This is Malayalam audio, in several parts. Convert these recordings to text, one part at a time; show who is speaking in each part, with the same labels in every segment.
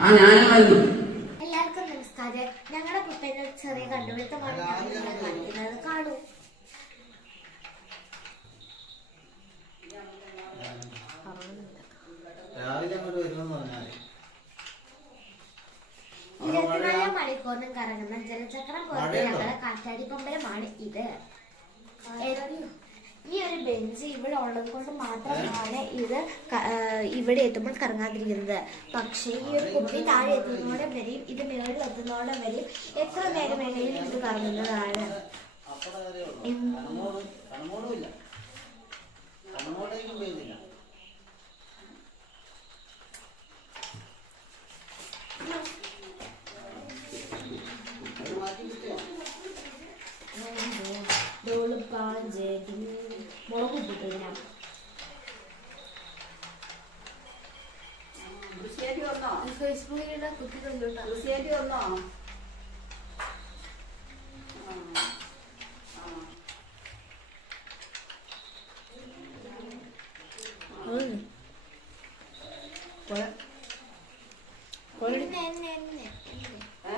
Speaker 1: ആ ഞാനും വന്നു.
Speaker 2: എല്ലാവർക്കും നമസ്കാരം. ഞങ്ങളുടെ കുട്ടികൾ ചെറിയ കണ്ടുപിടുത്തമാണ് കാണിക്കുന്നത് കാണൂ.
Speaker 3: രാവിലെ അങ്ങോട്ട് വരുമെന്ന് പറഞ്ഞാൽ.
Speaker 2: ഇരുപത്തിനാല് മണിക്കൂറിനും കറങ്ങുന്ന ജലചക്രം
Speaker 3: പോലെ?
Speaker 2: ഞങ്ങളുടെ കാറ്റാടി പമ്പരമാണ് ഇത്. ഈ ഒരു ബെഞ്ച് ഇവിടെ ഉള്ളത് കൊണ്ട് മാത്രമാണ് ഇത് ഇവിടെ എത്തുമ്പോൾ കറങ്ങാതിരിക്കുന്നത് പക്ഷേ ഈ ഒരു കുപ്പി താഴെ എത്തുന്നതോടെ വരെയും ഇത് മേളിൽ എത്തുന്നതോടെ വരെയും എത്ര നേരം വേണമെങ്കിലും ഇത് കറങ്ങുന്നതാണ്
Speaker 3: വരെ
Speaker 2: മുളക് ഇട്ടിട്ടില്ല
Speaker 4: കൃഷിയേറ്റി വന്നോ?
Speaker 2: ഫേസ്ബുക്കിലുള്ള കുട്ടികളുണ്ട്
Speaker 4: കൃഷിയേറ്റി വന്നോ ആ. ആ. ഏ?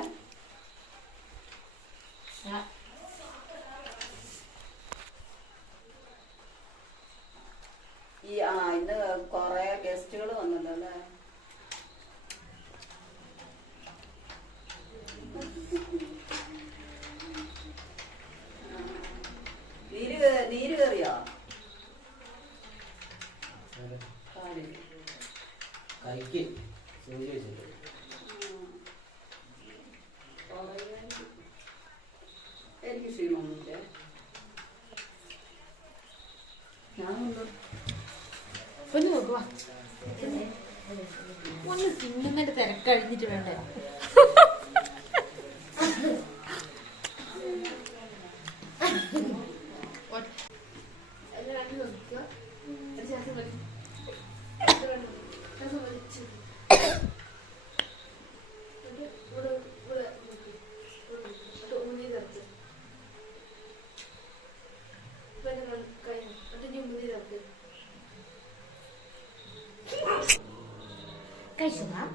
Speaker 4: ഈ ആ ഇന്ന് കൊറേ ഗസ്റ്റുകൾ വന്നിട്ടല്ലേ നീര് നീര് കയറിയോ.
Speaker 3: കൈക്ക് സൂചി.
Speaker 4: എനിക്ക് ക്ഷീണമൊന്നുമില്ല ഞാനുണ്ട്
Speaker 5: ഒന്ന് നോക്കുക ഒന്ന് തിന്നുന്നതിന്റെ തിരക്കഴിഞ്ഞിട്ട് വേണ്ടേ?
Speaker 2: 干什么